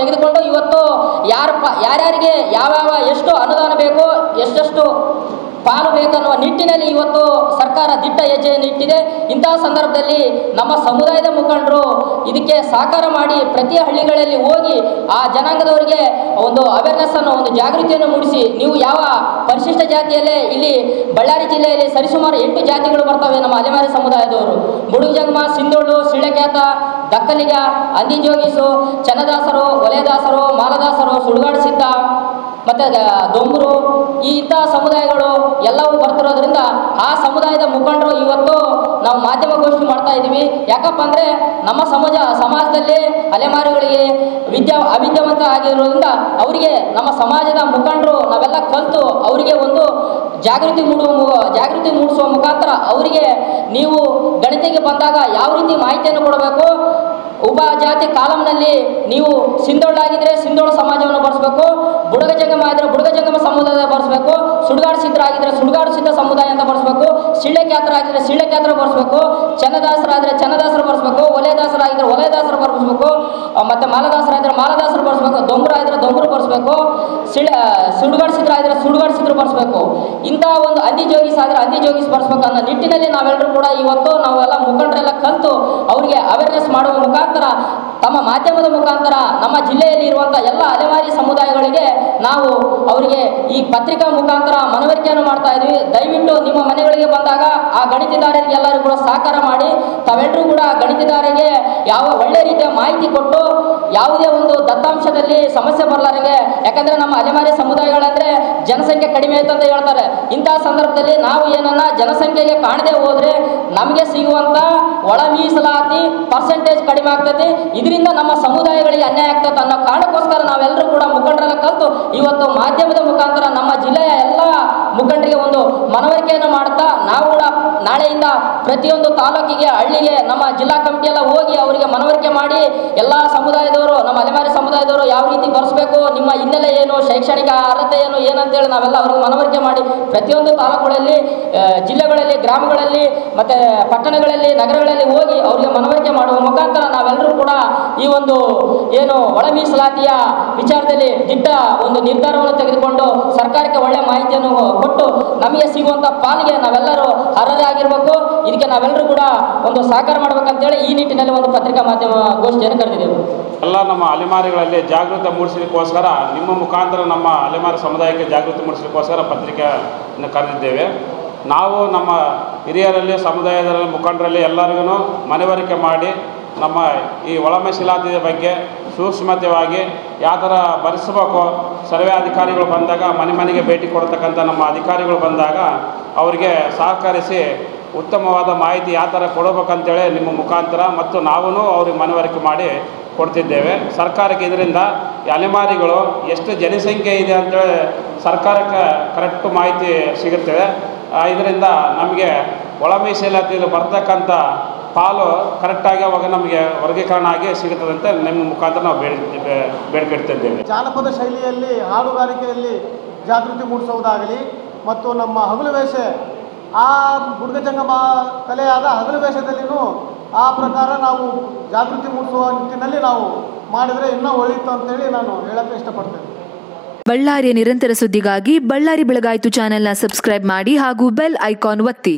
ತೆಗೆದುಕೊಂಡು ಇವತ್ತು ಯಾರ್ಯಾರಿಗೆ ಯಾವ್ಯಾವ ಎಷ್ಟು ಅನುದಾನ ಬೇಕೋ ಎಷ್ಟೆಷ್ಟು ಪಾಲು ಬೇಕನ್ನುವ ನಿಟ್ಟಿನಲ್ಲಿ ಇವತ್ತು ಸರ್ಕಾರ ದಿಟ್ಟ ಹೆಜ್ಜೆಯನ್ನು ಇಟ್ಟಿದೆ. ಇಂತಹ ಸಂದರ್ಭದಲ್ಲಿ ನಮ್ಮ ಸಮುದಾಯದ ಮುಖಂಡರು ಇದಕ್ಕೆ ಸಹಕಾರ ಮಾಡಿ ಪ್ರತಿ ಹಳ್ಳಿಗಳಲ್ಲಿ ಹೋಗಿ ಆ ಜನಾಂಗದವರಿಗೆ ಒಂದು ಅವೇರ್ನೆಸ್ ಅನ್ನು, ಒಂದು ಜಾಗೃತಿಯನ್ನು ಮೂಡಿಸಿ, ನೀವು ಯಾವ ಪರಿಶಿಷ್ಟ ಜಾತಿಯಲ್ಲೇ ಇಲ್ಲಿ ಬಳ್ಳಾರಿ ಜಿಲ್ಲೆಯಲ್ಲಿ ಸರಿಸುಮಾರು 8 ಜಾತಿಗಳು ಬರ್ತವೆ ನಮ್ಮ ಅಲೆಮಾರಿ ಸಮುದಾಯದವರು. ಬುಡುಗಜಂಗಮ, ಸಿಂಧೋಳು, ಸಿಳ್ಳೆಕ್ಯಾತ, ದಕ್ಕಲಿಗ, ಅಂದಿಜೋಗಿಸು, ಚನ್ನದಾಸರು, ವಲಯದಾಸರು, ಮಾಲದಾಸರು, ಸುಡುಗಾಡು ಸಿದ್ಧ ಮತ್ತು ದೊಂಬರು, ಇಂತಹ ಸಮುದಾಯಗಳು ಎಲ್ಲವೂ ಬರ್ತಿರೋದ್ರಿಂದ ಆ ಸಮುದಾಯದ ಮುಖಂಡರು ಇವತ್ತು ನಾವು ಮಾಧ್ಯಮಗೋಷ್ಠಿ ಮಾಡ್ತಾ ಇದ್ದೀವಿ. ಯಾಕಪ್ಪ ಅಂದರೆ ನಮ್ಮ ಸಮಾಜದಲ್ಲಿ ಅಲೆಮಾರಿಗಳಿಗೆ ಅವಿದ್ಯಾವಂತ ಆಗಿರೋದ್ರಿಂದ ಅವರಿಗೆ ನಮ್ಮ ಸಮಾಜದ ಮುಖಂಡರು ನಾವೆಲ್ಲ ಕಲಿತು ಅವರಿಗೆ ಒಂದು ಜಾಗೃತಿ ಮೂಡಿಸುವ ಮುಖಾಂತರ ಅವರಿಗೆ ನೀವು ಗಣಿತಿಗೆ ಬಂದಾಗ ಯಾವ ರೀತಿ ಮಾಹಿತಿಯನ್ನು ಕೊಡಬೇಕು, ಉಪಜಾತಿ ಕಾಲಂನಲ್ಲಿ ನೀವು ಸಿಂಧೋಳಾಗಿದ್ದರೆ ಸಿಂಧೋಳ ಸಮಾಜವನ್ನು ಬರೆಸಬೇಕು, ಬುಡಗಜಂಗಮ ಆಗಿದ್ರೆ ಬುಡಗಜಂಗಮ ಸಮುದಾಯ ಬರೆಸಬೇಕು, ಸುಡುಗಾಡು ಸಿದ್ಧ ಆಗಿದ್ರೆ ಸುಡುಗಾಡು ಸಿದ್ಧ ಸಮುದಾಯ ಅಂತ ಬರೆಸಬೇಕು, ಸಿಳ್ಳೆಕ್ಯಾತರ ಆಗಿದ್ರೆ ಸಿಳ್ಳೆಕ್ಯಾತರ ಬರೆಸಬೇಕು, ಚನ್ನದಾಸರಾದರೆ ಚನ್ನದಾಸರು ಬರೆಸಬೇಕು, ವಲಯದಾಸರಾಗಿದ್ರೆ ವಲಯದಾಸರು ಬರೆಸಬೇಕು, ಮತ್ತು ಮಾಲದಾಸರಾಗಿದ್ರೆ ಮಾಲದಾಸರು ಬರೆಸಬೇಕು, ದೊಂಬರು ಆಗಿದ್ರೆ ದೊಂಬರು ಬರೆಸಬೇಕು, ಸುಡುಗಾಡು ಸಿದ್ಧ ಆಗಿದ್ರೆ ಸುಡುಗಾಡು ಸಿದ್ಧರು ಬರೆಸಬೇಕು, ಇಂತಹ ಒಂದು ಅಂದಿಜೋಗಿಸ್ ಆದರೆ ಅಂದಿಜೋಗಿಸ್ ಬರೆಸಬೇಕು ಅನ್ನೋ ನಿಟ್ಟಿನಲ್ಲಿ ನಾವೆಲ್ಲರೂ ಕೂಡ ಇವತ್ತು ನಾವೆಲ್ಲ ಮುಖಂಡರೆಲ್ಲ ಕಲಿತು ಅವರಿಗೆ ಅವೇರ್ನೆಸ್ ಮಾಡುವ ಮುಖಾಂತರ ತಮ್ಮ ಮಾಧ್ಯಮದ ಮುಖಾಂತರ ನಮ್ಮ ಜಿಲ್ಲೆಯಲ್ಲಿ ಇರುವಂಥ ಎಲ್ಲ ಅಲೆಮಾರಿ ಸಮುದಾಯಗಳಿಗೆ ನಾವು ಅವರಿಗೆ ಈ ಪತ್ರಿಕಾ ಮುಖಾಂತರ ಮನವರಿಕೆಯನ್ನು ಮಾಡ್ತಾ ಇದ್ವಿ. ದಯವಿಟ್ಟು ನಿಮ್ಮ ಮನೆಗಳಿಗೆ ಬಂದಾಗ ಆ ಗಣಿತದಾರರಿಗೆ ಎಲ್ಲರೂ ಕೂಡ ಸಹಕಾರ ಮಾಡಿ, ತಾವೆಲ್ಲರೂ ಕೂಡ ಗಣಿತದಾರರಿಗೆ ಯಾವ ಒಳ್ಳೆ ರೀತಿಯ ಮಾಹಿತಿ ಕೊಟ್ಟು ಯಾವುದೇ ಒಂದು ದತ್ತಾಂಶದಲ್ಲಿ ಸಮಸ್ಯೆ ಬರಲಾರಂಗೆ. ಯಾಕಂದರೆ ನಮ್ಮ ಅಲೆಮಾರಿ ಸಮುದಾಯಗಳಂದರೆ ಜನಸಂಖ್ಯೆ ಕಡಿಮೆ ಆಯ್ತು ಅಂತ ಹೇಳ್ತಾರೆ. ಇಂತಹ ಸಂದರ್ಭದಲ್ಲಿ ನಾವು ಏನನ್ನ ಜನಸಂಖ್ಯೆಗೆ ಕಾಣದೆ ಹೋದರೆ ನಮಗೆ ಸಿಗುವಂಥ ಒಳ ಮೀಸಲಾತಿ ಪರ್ಸೆಂಟೇಜ್ ಕಡಿಮೆ ಆಗ್ತದೆ. ಇದರಿಂದ ನಮ್ಮ ಸಮುದಾಯಗಳಿಗೆ ಅನ್ಯಾಯ ಆಗ್ತದೆ ಅನ್ನೋ ಕಾರಣಕ್ಕೋಸ್ಕರ ನಾವೆಲ್ಲರೂ ಕೂಡ ಮುಖಂಡರೆಲ್ಲ ಕಲಿತು ಇವತ್ತು ಮಾಧ್ಯಮದ ಮುಖಾಂತರ ನಮ್ಮ ಜಿಲ್ಲೆಯ ಎಲ್ಲ ಮುಖಂಡರಿಗೆ ಒಂದು ಮನವರಿಕೆಯನ್ನು ಮಾಡ್ತಾ ನಾವು ಕೂಡ ನಾಳೆಯಿಂದ ಪ್ರತಿಯೊಂದು ತಾಲೂಕಿಗೆ ಹಳ್ಳಿಗೆ ನಮ್ಮ ಜಿಲ್ಲಾ ಕಮಿಟಿಯೆಲ್ಲ ಹೋಗಿ ಅವರಿಗೆ ಮನವರಿಕೆ ಮಾಡಿ ಎಲ್ಲ ಸಮುದಾಯದವರು ನಮ್ಮ ಅಲೆಮಾರಿ ಸಮುದಾಯದವರು ಯಾವ ರೀತಿ ಬರೆಸಬೇಕು, ನಿಮ್ಮ ಹಿನ್ನೆಲೆ ಏನು, ಶೈಕ್ಷಣಿಕ ಅರ್ಹತೆ ಏನು ಏನಂತೇಳಿ ನಾವೆಲ್ಲ ಅವ್ರಿಗೆ ಮನವರಿಕೆ ಮಾಡಿ ಪ್ರತಿಯೊಂದು ತಾಲೂಕುಗಳಲ್ಲಿ, ಜಿಲ್ಲೆಗಳಲ್ಲಿ, ಗ್ರಾಮಗಳಲ್ಲಿ ಮತ್ತು ಪಟ್ಟಣಗಳಲ್ಲಿ, ನಗರಗಳಲ್ಲಿ ಹೋಗಿ ಅವರಿಗೆ ಮನವರಿಕೆ ಮಾಡುವ ಮುಖಾಂತರ ನಾವೆಲ್ಲರೂ ಕೂಡ ಈ ಒಂದು ಏನು ಒಳ ಮೀಸಲಾತಿಯ ವಿಚಾರದಲ್ಲಿ ದಿಟ್ಟ ಒಂದು ನಿರ್ಧಾರವನ್ನು ತೆಗೆದುಕೊಂಡು ಸರ್ಕಾರಕ್ಕೆ ಒಳ್ಳೆಯ ಮಾಹಿತಿಯನ್ನು ಕೊಟ್ಟು ನಮಗೆ ಸಿಗುವಂಥ ಪಾಲಿಗೆ ನಾವೆಲ್ಲರೂ ಅರ್ಹರಾಗಿರಬೇಕು. ಇದಕ್ಕೆ ನಾವೆಲ್ಲರೂ ಕೂಡ ಒಂದು ಸಹಕಾರ ಮಾಡಬೇಕಂತೇಳಿ ಈ ನಿಟ್ಟಿನಲ್ಲಿ ಒಂದು ಪತ್ರಿಕಾ ಮಾಧ್ಯಮ ಗೋಷ್ಠಿಯನ್ನು ಕರೆದಿದ್ದೇವೆ. ಎಲ್ಲ ನಮ್ಮ ಅಲೆಮಾರಿಗಳಲ್ಲಿ ಜಾಗೃತಿ ಮೂಡಿಸಲಿಕ್ಕೋಸ್ಕರ ನಿಮ್ಮ ಮುಖಾಂತರ ನಮ್ಮ ಅಲೆಮಾರಿ ಸಮುದಾಯಕ್ಕೆ ಜಾಗೃತಿ ಮೂಡಿಸಲಿಕ್ಕೋಸ್ಕರ ಪತ್ರಿಕೆಯನ್ನು ಕರೆದಿದ್ದೇವೆ. ನಾವು ನಮ್ಮ ಹಿರಿಯರಲ್ಲಿ, ಸಮುದಾಯದ ಮುಖಂಡರಲ್ಲಿ ಎಲ್ಲರಿಗೂ ಮನವರಿಕೆ ಮಾಡಿ ನಮ್ಮ ಈ ಒಳ ಮೀಸಲಾತಿಯ ಬಗ್ಗೆ ಸೂಕ್ಷ್ಮತೆಯಾಗಿ ಯಾವ ಥರ ಭರಿಸಬೇಕು, ಸರ್ವೆ ಅಧಿಕಾರಿಗಳು ಬಂದಾಗ ಮನೆಗೆ ಭೇಟಿ ಕೊಡ್ತಕ್ಕಂಥ ನಮ್ಮ ಅಧಿಕಾರಿಗಳು ಬಂದಾಗ ಅವರಿಗೆ ಸಹಕರಿಸಿ ಉತ್ತಮವಾದ ಮಾಹಿತಿ ಯಾವ ಥರ ಕೊಡಬೇಕಂತೇಳಿ ನಿಮ್ಮ ಮುಖಾಂತರ ಮತ್ತು ನಾವೂ ಅವ್ರಿಗೆ ಮನವರಿಕೆ ಮಾಡಿ ಕೊಡ್ತಿದ್ದೇವೆ. ಸರ್ಕಾರಕ್ಕೆ ಇದರಿಂದ ಅಲೆಮಾರಿಗಳು ಎಷ್ಟು ಜನಸಂಖ್ಯೆ ಇದೆ ಅಂತೇಳಿ ಸರ್ಕಾರಕ್ಕೆ ಕರೆಕ್ಟ್ ಮಾಹಿತಿ ಸಿಗುತ್ತವೆ. ಇದರಿಂದ ನಮಗೆ ಒಳ ಮೀಸಲಾತಿಯಲ್ಲಿ ಬರ್ತಕ್ಕಂಥ ಪಾಲು ಕರೆಕ್ಟಾಗಿ ಅವಾಗ ನಮಗೆ ವರ್ಗೀಕರಣ ಆಗಿ ಸಿಗುತ್ತದೆ ಅಂತ ನಿಮ್ಮ ಮುಖಾಂತರ ನಾವು ಬೇಡಿಕೆಡ್ತಿದ್ದೇವೆ. ಜಾನಪದ ಶೈಲಿಯಲ್ಲಿ ಹಾಡುಗಾರಿಕೆಯಲ್ಲಿ ಜಾಗೃತಿ ಮೂಡಿಸುವುದಾಗಲಿ ಮತ್ತು ನಮ್ಮ ಹಗಲು ವೇಷ ಆ ಬುಡಗಜಂಗಮ ಕಲೆಯಾದ ಹಗಲು ವೇಷದಲ್ಲಿಯೂ ಆ ಪ್ರಕಾರ ನಾವು ಜಾಗೃತಿ ಮೂಡಿಸುವ ನಿಟ್ಟಿನಲ್ಲಿ ನಾವು ಮಾಡಿದರೆ ಇನ್ನೂ ಒಳಿತು ಅಂತೇಳಿ ನಾನು ಹೇಳಕ್ಕೆ ಇಷ್ಟಪಡ್ತೇನೆ. ಬಳ್ಳಾರಿಯ ನಿರಂತರ ಸುದ್ದಿಗಾಗಿ ಬಳ್ಳಾರಿ ಬೆಳಗಾಯಿತು ಚಾನೆಲ್ನ ಸಬ್ಸ್ಕ್ರೈಬ್ ಮಾಡಿ ಹಾಗೂ ಬೆಲ್ ಐಕಾನ್ ಒತ್ತಿ.